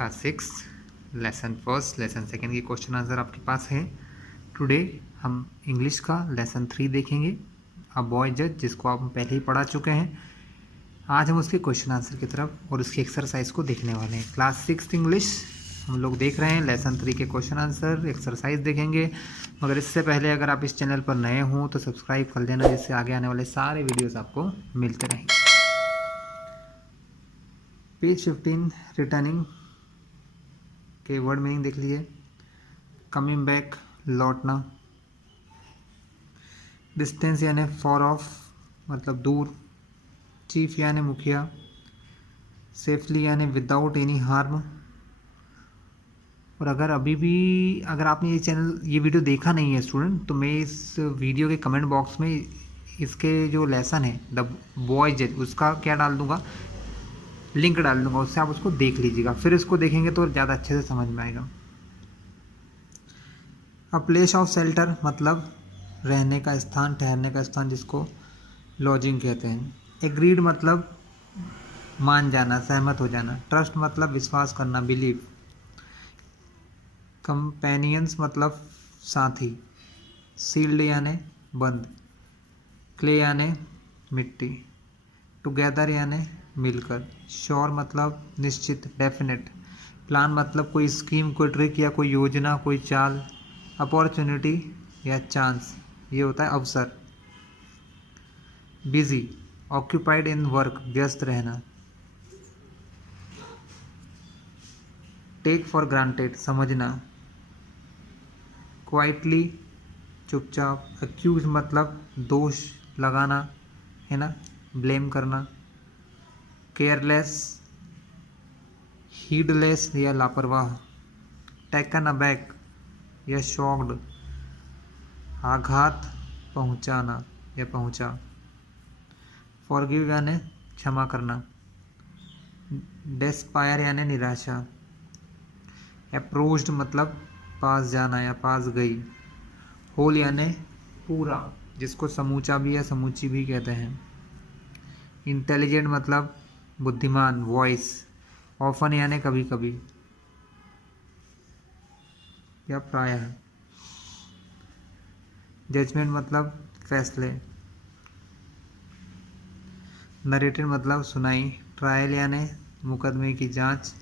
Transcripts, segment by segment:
Class 6 lesson first lesson second की question answer आपके पास है। टुडे हम इंग्लिश का लेसन 3 देखेंगे, अ बॉय जज, जिसको आप पहले ही पढ़ा चुके हैं। आज हम उसके क्वेश्चन आंसर की तरफ और उसकी एक्सरसाइज को देखने वाले हैं। क्लास 6 इंग्लिश हम लोग देख रहे हैं, लेसन 3 के क्वेश्चन आंसर एक्सरसाइज देखेंगे। मगर इससे पहले अगर आप इस चैनल पर नए हों तो सब्सक्राइब कर लेना, जिससे आगे आने वाले सारे वीडियोस आपको मिलते रहेंगे। पेज 15 रिटर्निंग के वर्ड मीनिंग देख लीजिए। कमिंग बैक, लौटना। डिस्टेंस यानी फॉर ऑफ, मतलब दूर। चीफ यानी मुखिया। सेफली यानी विदाउट एनी हार्म। और अगर अगर आपने ये वीडियो देखा नहीं है स्टूडेंट, तो मैं इस वीडियो के कमेंट बॉक्स में इसके जो लेसन है द बॉय जज, उसका क्या डाल दूंगा, लिंक डाल दूंगा, उससे आप उसको देख लीजिएगा। फिर इसको देखेंगे तो ज़्यादा अच्छे से समझ में आएगा। अ प्लेस ऑफ शेल्टर मतलब रहने का स्थान, ठहरने का स्थान, जिसको लॉजिंग कहते हैं। एग्रीड मतलब मान जाना, सहमत हो जाना। ट्रस्ट मतलब विश्वास करना, बिलीव। कंपेनियंस मतलब साथी। सील्ड यानी बंद। क्ले यानी मिट्टी। टुगेदर यानी मिलकर। श्योर मतलब निश्चित, डेफिनेट। प्लान मतलब कोई स्कीम, कोई ट्रिक या कोई योजना, कोई चाल। अपॉर्चुनिटी या चांस, ये होता है अवसर। बिजी, ऑक्यूपाइड इन वर्क, व्यस्त रहना। टेक फॉर ग्रांटेड, समझना। क्वाइटली, चुपचाप। अक्यूज मतलब दोष लगाना, है ना, ब्लेम करना। केयरलेस, हीडलेस या लापरवाह। टेकन अबैक या शॉक्ड। आघात पहुंचाना या पहुंचा। फॉरगिव यानी क्षमा करना। डेस्पायर यानी निराशा। अप्रोच्ड मतलब पास जाना या पास गई। होल यानी पूरा, जिसको समूचा भी या समूची भी कहते हैं। इंटेलिजेंट मतलब बुद्धिमान, वॉइस। ऑफन यानी कभी कभी या प्रायः। जजमेंट मतलब फैसले। नरेटेड मतलब सुनाई। ट्रायल यानी मुकदमे की जांच।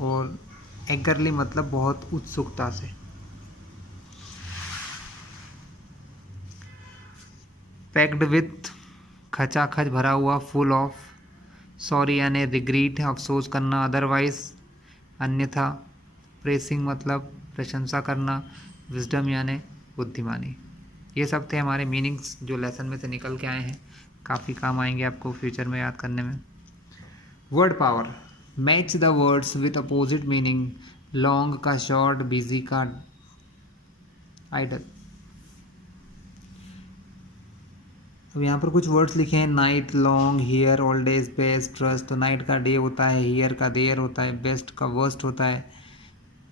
और एगरली मतलब बहुत उत्सुकता से। पैक्ड विथ खचाखच भरा हुआ, फुल ऑफ। सॉरी यानी रिग्रीट, अफसोस करना, अदरवाइज अन्यथा। प्रेसिंग मतलब प्रशंसा करना। विजडम यानी बुद्धिमानी। ये सब थे हमारे मीनिंग्स जो लेसन में से निकल के आए हैं। काफ़ी काम आएंगे आपको फ्यूचर में याद करने में। Word power, match the words with opposite meaning. Long का शॉर्ट, बिजी का आइडल। अब यहाँ पर कुछ वर्ड्स लिखे हैं। Night, long, here, all days, best, trust. तो नाइट का डे होता है, हियर का देयर होता है, बेस्ट का वर्स्ट होता है,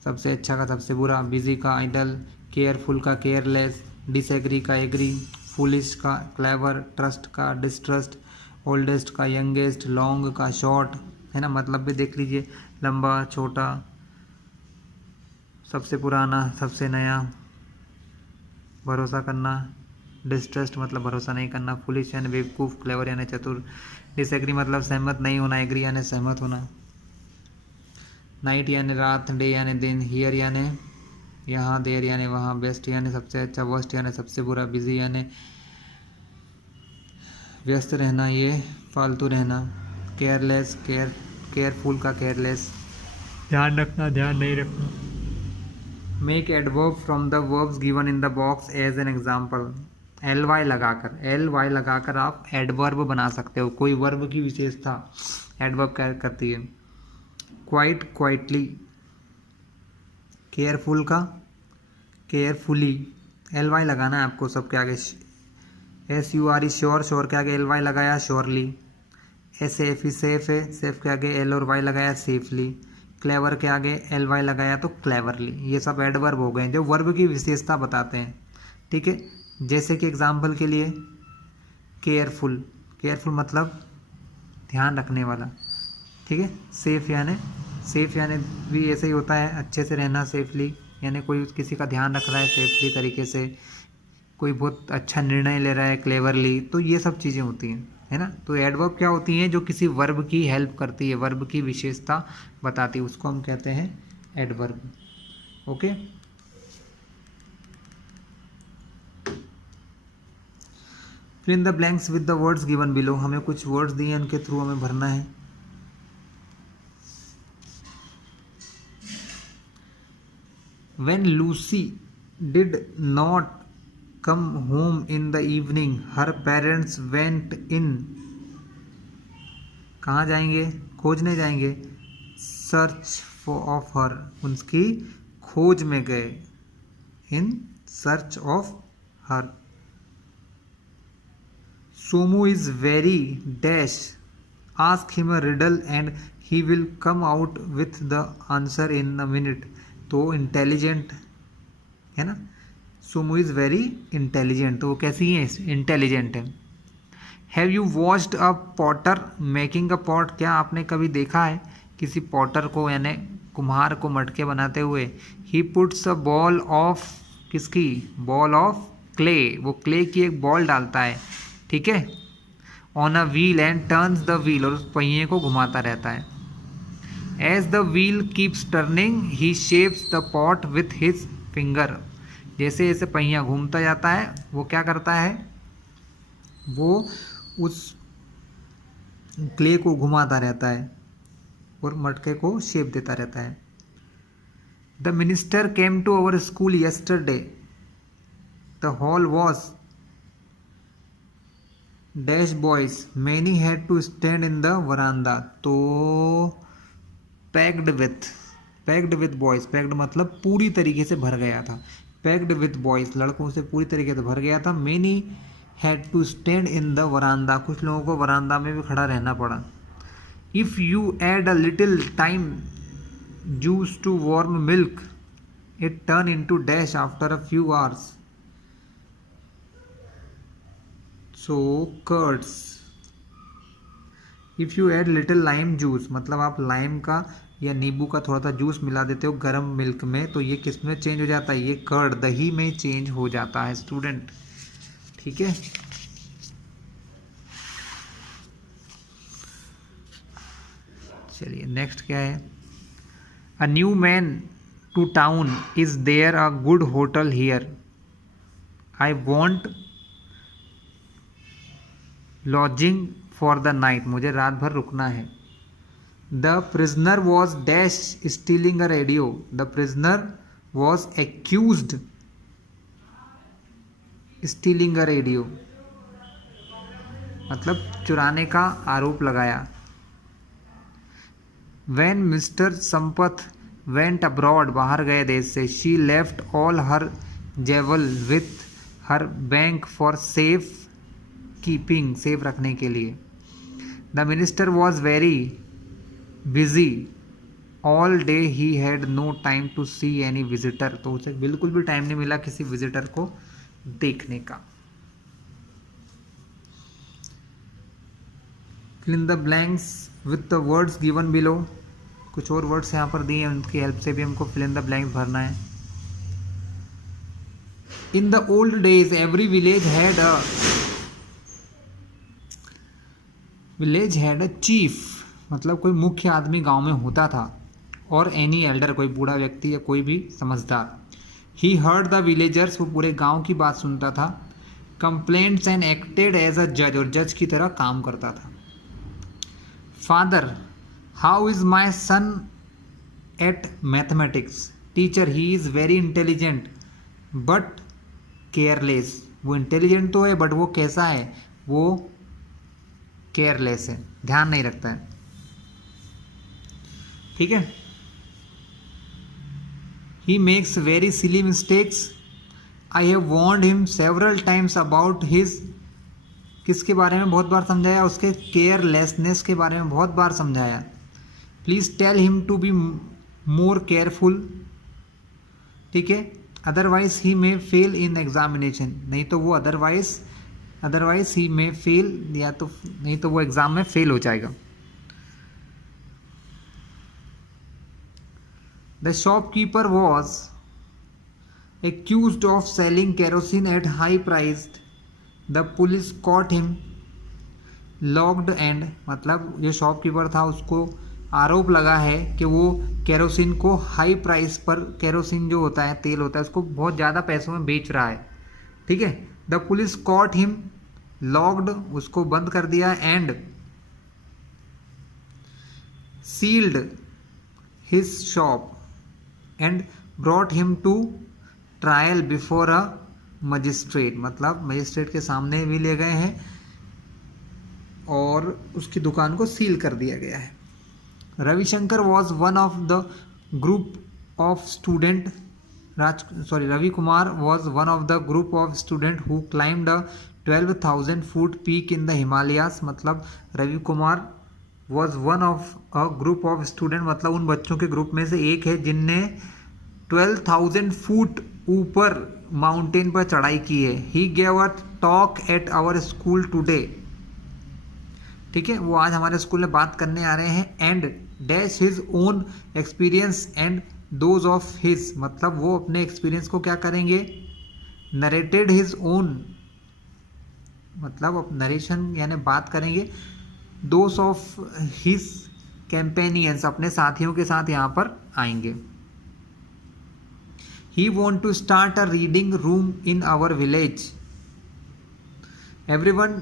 सबसे अच्छा का सबसे बुरा। बिजी का आइडल, केयरफुल का केयरलेस, डिसएग्री का एग्री, फुलिश का क्लेवर, ट्रस्ट का डिस्ट्रस्ट, ओल्डेस्ट का यंगेस्ट, लॉन्ग का शॉर्ट, है ना, मतलब भी देख लीजिए, लंबा, छोटा, सबसे पुराना, सबसे नया, भरोसा करना। डिस्ट्रस्ट मतलब भरोसा नहीं करना। फुलिश यानी बेवकूफ़, क्लेवर यानी चतुर। डिसएग्री मतलब सहमत नहीं होना, एग्री यानी सहमत होना। नाइट यानी रात, डे यानी दिन, हियर यानी यहाँ, देर यानी वहाँ, बेस्ट यानी सबसे अच्छा, वर्स्ट यानी सबसे बुरा, बिजी यानी व्यस्त रहना, ये फालतू रहना। केयरलेस, केयरफुल का केयरलेस, ध्यान रखना, ध्यान नहीं रखना। Make adverb from the verbs given in the box as an example. L Y लगाकर आप एडवर्ब बना सकते हो। कोई वर्ब की विशेषता एडवर्ब करती है। Quite, quietly. केयरफुल का केयरफुली, एल वाई लगाना है आपको सबके आगे। S U R E, sure, sure के आगे एल वाई लगाया, surely. S F E, safe है, सेफ के आगे एल और वाई लगाया, सेफली। क्लेवर के आगे एल वाई लगाया तो क्लेवरली। ये सब एडवर्ब हो गए जो वर्ब की विशेषता बताते हैं, ठीक है। जैसे कि एग्जाम्पल के लिए केयरफुल, केयरफुल मतलब ध्यान रखने वाला, ठीक है। सेफ यानी सेफ यानी भी ऐसे ही होता है, अच्छे से रहना, सेफली यानी कोई किसी का ध्यान रख रहा है सेफली तरीके से, कोई बहुत अच्छा निर्णय ले रहा है क्लेवरली, तो ये सब चीज़ें होती हैं, है ना। तो एडवर्ब क्या होती हैं, जो किसी वर्ब की हेल्प करती है, वर्ब की विशेषता बताती है, उसको हम कहते हैं adverb. Okay, fill in the blanks with the words given below. हमें कुछ वर्ड्स दिए हैं, उनके थ्रू हमें भरना है। When Lucy did not come home in the evening, her parents went in, कहाँ जाएंगे, खोजने जाएंगे, सर्च ऑफ हर, उसकी खोज में गए, in search of her. Somu is very dash, ask him a riddle and he will come out with the answer in a minute. तो intelligent है ना, सोमू इज वेरी इंटेलिजेंट, तो वो कैसी है, इंटेलिजेंट है। Have you watched a Potter making a pot, क्या आपने कभी देखा है किसी पॉटर को, यानी कुम्हार को मटके बनाते हुए। He puts a ball of, किसकी, बॉल ऑफ क्ले, वो क्ले की एक बॉल डालता है, ठीक है, on a wheel and turns the wheel, और उस पहिए को घुमाता रहता है। As the wheel keeps turning he shapes the pot with his finger, जैसे जैसे पहिया घूमता जाता है वो क्या करता है, वो उस क्ले को घुमाता रहता है और मटके को शेप देता रहता है। The minister came to our school yesterday, the hall was dash boys, many had to stand in the veranda, तो पैक्ड विथ बॉयज, पैक्ड मतलब पूरी तरीके से भर गया था, पैक्ड विथ बॉयज लड़कों से पूरी तरीके से भर गया था। Many had to stand in the veranda, कुछ लोगों को वरांदा में भी खड़ा रहना पड़ा। If you add a little time juice to warm milk it turn into dash after a few hours, so curds. If you add little lime juice मतलब आप लाइम का या नींबू का थोड़ा सा जूस मिला देते हो गर्म मिल्क में, तो ये किस में चेंज हो जाता है, ये कर्ड, दही में चेंज हो जाता है स्टूडेंट, ठीक है। चलिए नेक्स्ट क्या है, a new man to town, is there a good hotel here, I want lodging for the night, मुझे रात भर रुकना है। The prisoner was dash stealing a radio, the prisoner was accused stealing a radio, मतलब चुराने का आरोप लगाया। When mister Sampat went abroad, बाहर गए देश से, she left all her jewel with her bank for safe keeping, safe रखने के लिए। The minister was very busy all day, he had no time to see any visitor, तो उसे बिल्कुल भी टाइम नहीं मिला किसी विजिटर को देखने का। Fill in the blanks with the words given below, कुछ और वर्ड्स यहाँ पर दिए हैं, उनकी हेल्प से भी हमको फिल इन द ब्लैंक्स भरना है। इन the old days every village had a chief, मतलब कोई मुख्य आदमी गांव में होता था, और एनी एल्डर, कोई बूढ़ा व्यक्ति या कोई भी समझदार। ही हर्ड द विलेजर्स, वो पूरे गांव की बात सुनता था। Complaints and acted as a जज, और जज की तरह काम करता था। Father, how is my son at mathematics, teacher, he is very intelligent but careless, वो इंटेलिजेंट तो है बट वो कैसा है, वो केयरलेस है, ध्यान नहीं रखता है, ठीक है। He makes very silly mistakes, I have warned him several times about his, किसके बारे में बहुत बार समझाया, उसके केयरलेसनेस के बारे में बहुत बार समझाया। Please tell him to be more careful, ठीक है, otherwise he may fail in examination, नहीं तो वो अदरवाइज ही मे फेल, या तो नहीं तो वो एग्जाम में फेल हो जाएगा। The shopkeeper was accused of selling kerosene at high price. The police caught him, locked and मतलब जो शॉपकीपर था उसको आरोप लगा है कि वो केरोसिन को हाई प्राइस पर, केरोसिन जो होता है तेल होता है उसको बहुत ज़्यादा पैसों में बेच रहा है, ठीक है। The police caught him, locked उसको बंद कर दिया, and sealed his shop and brought him to trial before a magistrate, मतलब मजिस्ट्रेट के सामने भी ले गए हैं और उसकी दुकान को सील कर दिया गया है। Ravishankar was one of the group of student Ravi Kumar was one of the group of student who climbed a 12,000 foot peak in the Himalayas, मतलब Ravi Kumar was one of a group of student, मतलब उन बच्चों के ग्रुप में से एक है जिनने 12,000 फुट ऊपर माउंटेन पर चढ़ाई की है। He gave a talk at our school today, ठीक है, वो आज हमारे स्कूल में बात करने आ रहे हैं। And dash his own experience and those of his, मतलब वो अपने एक्सपीरियंस को क्या करेंगे, नरेटेड हिज ओन, मतलब नरेशन यानी बात करेंगे, दोज ऑफ हिज कैंपेनियंस, अपने साथियों के साथ यहाँ पर आएंगे। He want to start a reading room in our village. Everyone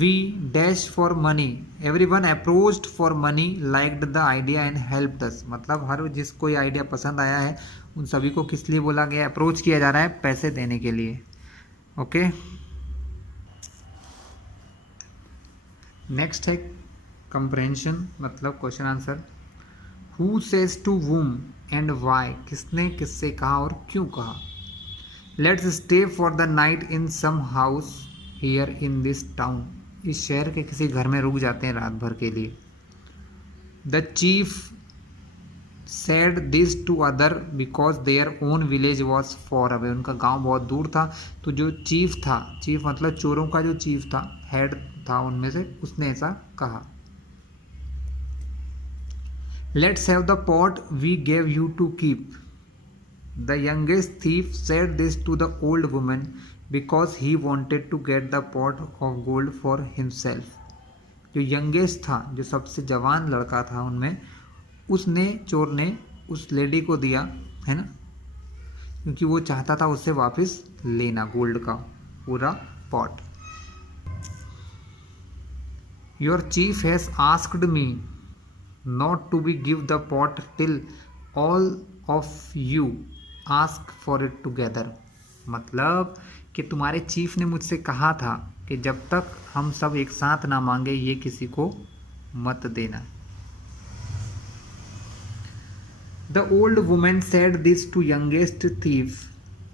we dash for money. Everyone approached for money, liked the idea and helped us. मतलब हर जिसको ये आइडिया पसंद आया है उन सभी को किस लिए बोला गया, अप्रोच किया जा रहा है पैसे देने के लिए। ओके, नेक्स्ट है कंप्रहेंशन, मतलब question answer. Who says to whom and why, किसने किससे कहा और क्यों कहा। Let's stay for the night in some house here in this town, इस शहर के किसी घर में रुक जाते हैं रात भर के लिए। The chief said this to other because their own village was far away, उनका गांव बहुत दूर था, तो जो चीफ था, चीफ मतलब चोरों का जो चीफ था, हेड था उनमें से, उसने ऐसा कहा। Let's have the pot we gave you to keep. The youngest thief said this to the old woman because he wanted to get the pot of gold for himself. जो youngest था, जो सबसे जवान लड़का था उनमें, उसने, चोर ने उस लेडी को दिया, है ना, क्योंकि वो चाहता था उससे वापस लेना गोल्ड का पूरा pot. Your chief has asked me not to be give the pot till all of you ask for it together, मतलब कि तुम्हारे चीफ ने मुझसे कहा था कि जब तक हम सब एक साथ ना मांगे ये किसी को मत देना। The old woman said this to youngest thief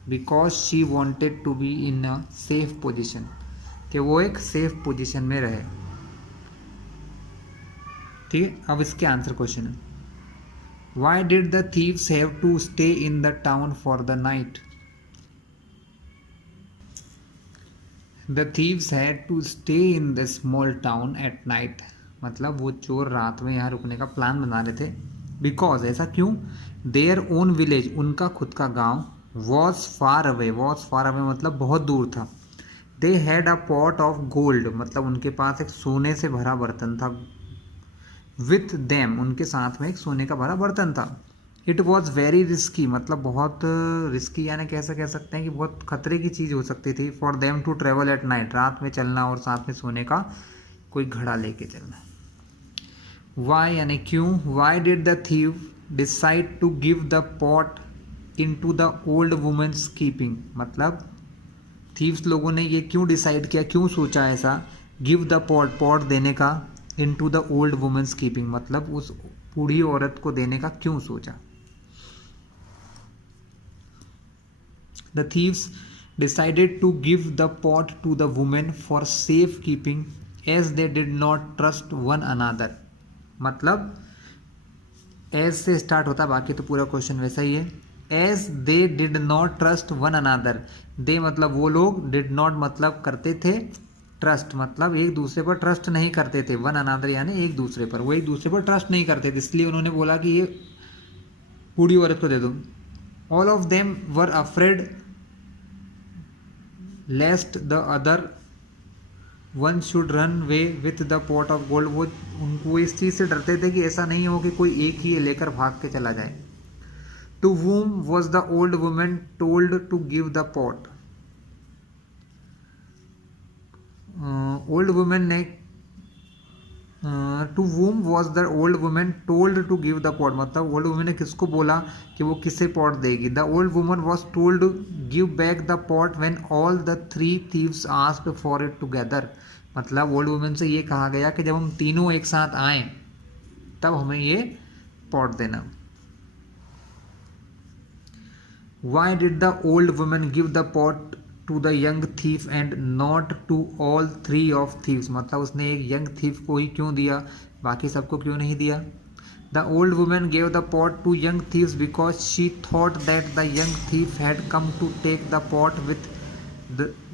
because she wanted to be in a safe position, कि वो एक सेफ पोजीशन में रहे। ठीक है, अब इसके आंसर क्वेश्चन है, why did the thieves have to stay in the town for the night. The thieves had to stay in the small town at night, मतलब वो चोर रात में यहाँ रुकने का प्लान बना रहे थे। बिकॉज, ऐसा क्यों, देयर ओन विलेज, उनका खुद का गांव, वॉज फार अवे, मतलब बहुत दूर था। They had a pot of gold, मतलब उनके पास एक सोने से भरा बर्तन था। विथ देम, उनके साथ में एक सोने का भरा बर्तन था। इट वॉज वेरी रिस्की, मतलब बहुत रिस्की, यानी कैसे कह सकते हैं कि बहुत खतरे की चीज़ हो सकती थी। For them to travel at night, रात में चलना और साथ में सोने का कोई घड़ा लेके चलना। वाई यानी क्यों, why did the thief decide to give the pot in to the old woman's keeping, मतलब थीव्स लोगों ने ये क्यों डिसाइड किया, क्यों सोचा ऐसा, गिव द पॉट, पॉट देने का, इन to the old woman's keeping, मतलब उस बूढ़ी औरत को देने का क्यों सोचा। The thieves decided to give the pot to the women for safe keeping as they did not trust one another, मतलब एज से स्टार्ट होता, बाकी तो पूरा क्वेश्चन वैसा ही है। As they did not trust one another, they मतलब वो लोग, डिड नॉट मतलब करते थे, ट्रस्ट मतलब एक दूसरे पर ट्रस्ट नहीं करते थे, वन अनादर यानी एक दूसरे पर, वो एक दूसरे पर ट्रस्ट नहीं करते थे, इसलिए उन्होंने बोला कि ये बूढ़ी औरत को दे दो। All of them were afraid lest the other one should run way with the pot of gold. वो उनको इस चीज़ से डरते थे कि ऐसा नहीं हो कि कोई एक ही लेकर भाग के चला जाए। To whom was the old woman told to give the pot? Old women ने to whom was the old woman told to give the pot, मतलब ओल्ड वुमेन ने किसको बोला कि वो किसे पॉट देगी। The old woman was told to give back the pot when all the three thieves asked for it together, मतलब old women से ये कहा गया कि जब हम तीनों एक साथ आए तब हमें ये पॉट देना। Why did the old woman give the pot to the young thief and not to all three of thieves, मतलब उसने एक यंग थीफ को ही क्यों दिया, बाकी सबको क्यों नहीं दिया। The old woman gave the pot to young thieves because she thought that the young thief had come to take the pot with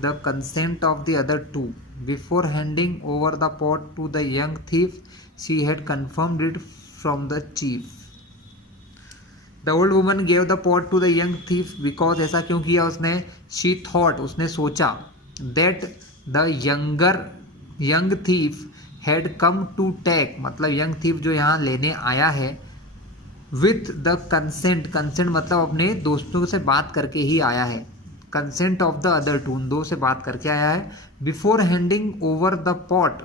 the consent of the other two. Before handing over the pot to the young thief, she had confirmed it from the chief. The old woman gave the pot to the young thief because, ऐसा क्यों किया उसने, she thought उसने सोचा, that the young thief had come to take, मतलब young thief जो यहाँ लेने आया है, विथ द कंसेंट, कंसेंट मतलब अपने दोस्तों से बात करके ही आया है, consent of the other two, उन दो से बात करके आया है। Before handing over the pot,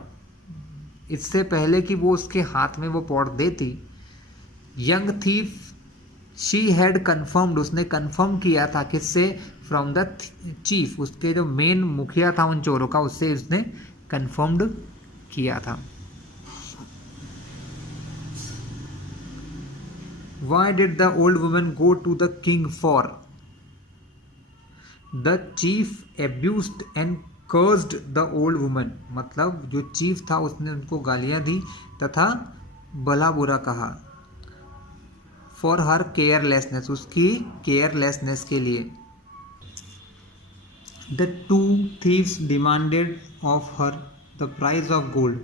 इससे पहले कि वो उसके हाथ में वो पॉट देती, young thief she had confirmed, उसने कन्फर्म किया था किससे, फ्रॉम द चीफ, उसके जो मेन मुखिया था उन चोरों का, उससे उसने कन्फर्म्ड किया था। Why did the old woman go to the king for? The chief abused and cursed the old woman, मतलब जो चीफ था उसने उनको गालियां दी तथा भला बुरा कहा। फॉर हर केयरलेसनेस, उसकी केयरलेसनेस के लिए। The two thieves demanded of her the price of gold,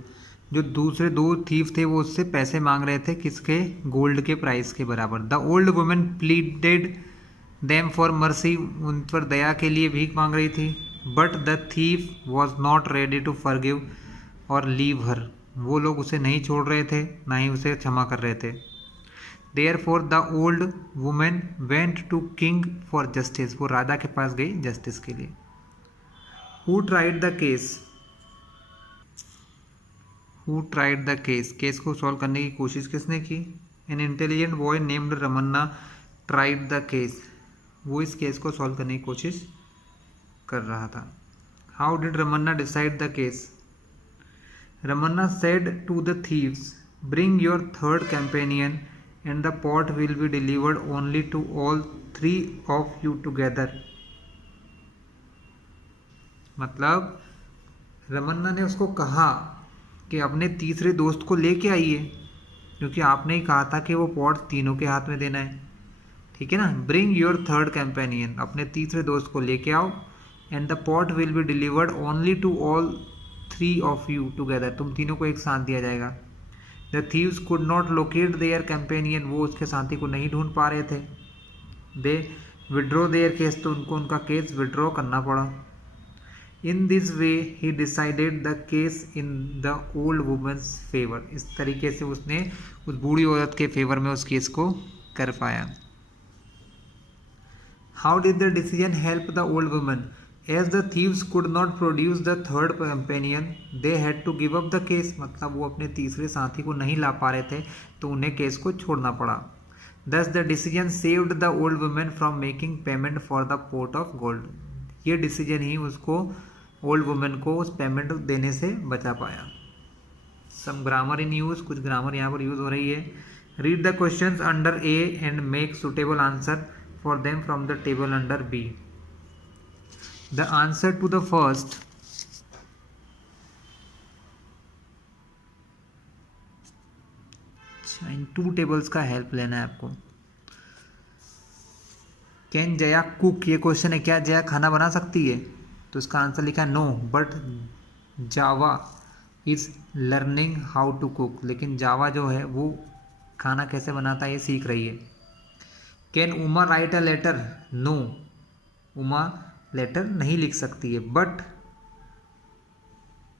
जो दूसरे दो थीव थे वो उससे पैसे मांग रहे थे, किसके, गोल्ड के प्राइस के बराबर। The old woman pleaded them for mercy, उन पर दया के लिए भीख मांग रही थी। But the thief was not ready to forgive और लीव हर, वो लोग उसे नहीं छोड़ रहे थे, ना ही उसे क्षमा कर रहे थे। Therefore the old woman went to king for justice, वो राजा के पास गई जस्टिस के लिए। Who tried the case? Who tried the case? Case को सॉल्व करने की कोशिश किसने की? An intelligent boy named Ramana tried the case, वो इस केस को सॉल्व करने की कोशिश कर रहा था। How did Ramana decide the case? Ramana said to the thieves, bring your third companion and the pot will be delivered only to all three of you together, मतलब रमन्ना ने उसको कहा कि अपने तीसरे दोस्त को लेके आइए, क्योंकि आपने ही कहा था कि वो पॉट तीनों के हाथ में देना है, ठीक है ना। ब्रिंग योर थर्ड कंपेनियन, अपने तीसरे दोस्त को लेके आओ, and the pot will be delivered only to all three of you together, तुम तीनों को एक साथ दिया जाएगा। The thieves could not locate their companion, वो उसके साथी को नहीं ढूंढ पा रहे थे। दे विड्रॉ देयर केस, तो उनको उनका केस विड्रॉ करना पड़ा। In this way he decided the case in the old woman's favour, इस तरीके से उसने उस बूढ़ी औरत के फेवर में उस केस को कर पाया। How did the decision help the old woman? As the thieves could not produce the third companion, they had to give up the case, मतलब वो अपने तीसरे साथी को नहीं ला पा रहे थे तो उन्हें केस को छोड़ना पड़ा। Thus the decision saved the old woman from making payment for the pot of gold, ये डिसीजन ही उसको, ओल्ड वुमेन को उस पेमेंट देने से बचा पाया। सम ग्रामर इन यूज, कुछ ग्रामर यहाँ पर यूज हो रही है। Read the questions under A and make suitable answer for them from the table under B. The answer to the first, इन टू टेबल्स का हेल्प लेना है आपको। कैन जया कुक, ये क्वेश्चन है, क्या जया खाना बना सकती है? तो इसका आंसर लिखा है no, but Jaya is learning how to cook, लेकिन जावा जो है वो खाना कैसे बनाता है ये सीख रही है। Can Uma write a letter? No, Uma letter नहीं लिख सकती है। But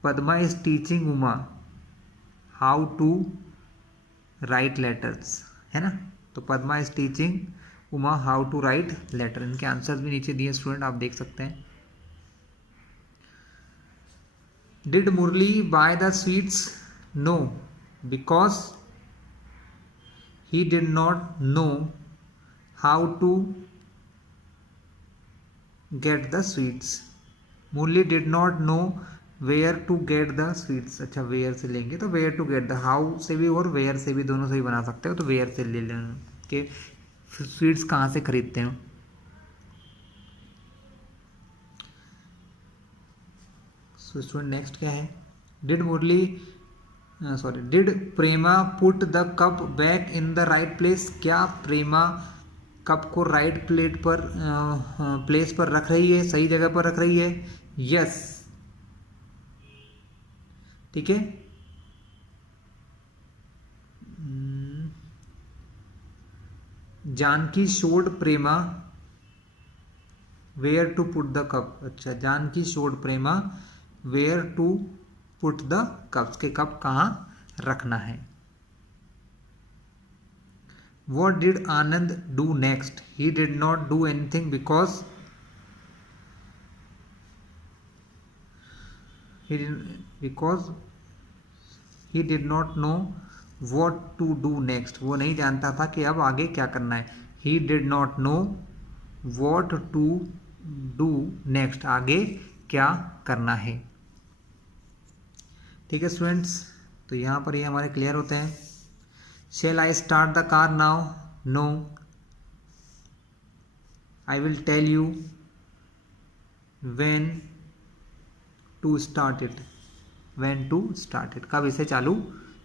Padma is teaching Uma how to write letters, है ना। तो Padma is teaching Uma how to write letter. इनके आंसर्स भी नीचे दिए स्टूडेंट, आप देख सकते हैं। Did Murali buy the sweets? No, because he did not know how to get the sweets. Murali did not know where to get the sweets. अच्छा, where से लेंगे तो where to get the, how से भी और वेयर से भी दोनों से ही बना सकते हो, तो वेयर से ले लेना कि स्वीट्स कहाँ से खरीदते हो। सो स्टूडेंट नेक्स्ट क्या है? Did Murali did Prema put the cup back in the right place? क्या प्रेमा कप को राइट प्लेट पर प्लेस पर रख रही है, सही जगह पर रख रही है? यस, ठीक है। Janaki showed Prema where to put the cup. अच्छा, Janaki showed Prema where to put the cups, के कप कहाँ रखना है। What did Anand do next? He did not do anything because he did not know what to do next. वो नहीं जानता था कि अब आगे क्या करना है। He did not know what to do next. आगे क्या करना है। ठीक है स्टूडेंट्स, तो यहाँ पर ये हमारे क्लियर होते हैं। Shall I start the car now? No. I will tell you when to start it. When to start it. कब इसे चालू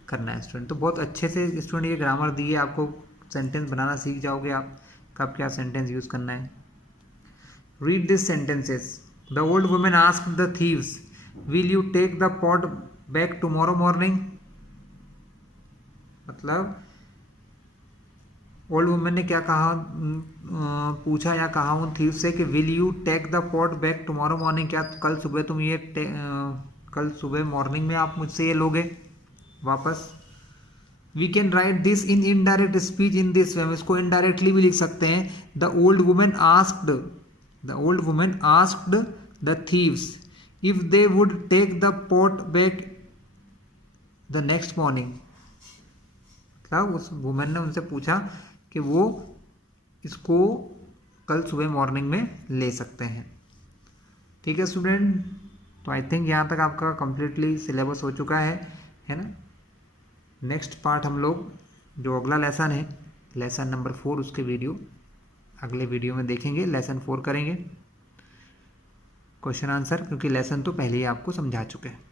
करना है स्टूडेंट। तो बहुत अच्छे से स्टूडेंट ये ग्रामर दी है, आपको सेंटेंस बनाना सीख जाओगे आप, कब क्या सेंटेंस यूज करना है। Read these sentences. The old woman asked the thieves, will you take the pot back tomorrow morning? मतलब ओल्ड वुमेन ने क्या कहा, पूछा या कहा उन थीव से कि will you take the pot back tomorrow morning? क्या कल सुबह तुम ये कल सुबह मॉर्निंग में आप मुझसे ये लोगे वापस। We can write this in indirect speech in this way, इसको इनडायरेक्टली भी लिख सकते हैं। The old woman asked the thieves if they would take the pot back the next morning. मतलब उस वुमेन ने उनसे पूछा कि वो इसको कल सुबह मॉर्निंग में ले सकते हैं। ठीक है स्टूडेंट, तो आई थिंक यहाँ तक आपका कंप्लीटली सिलेबस हो चुका है ना। नेक्स्ट पार्ट हम लोग जो अगला लेसन है, लेसन नंबर 4, उसके वीडियो अगले वीडियो में देखेंगे। लेसन 4 करेंगे क्वेश्चन आंसर, क्योंकि लेसन तो पहले ही आपको समझा चुके हैं।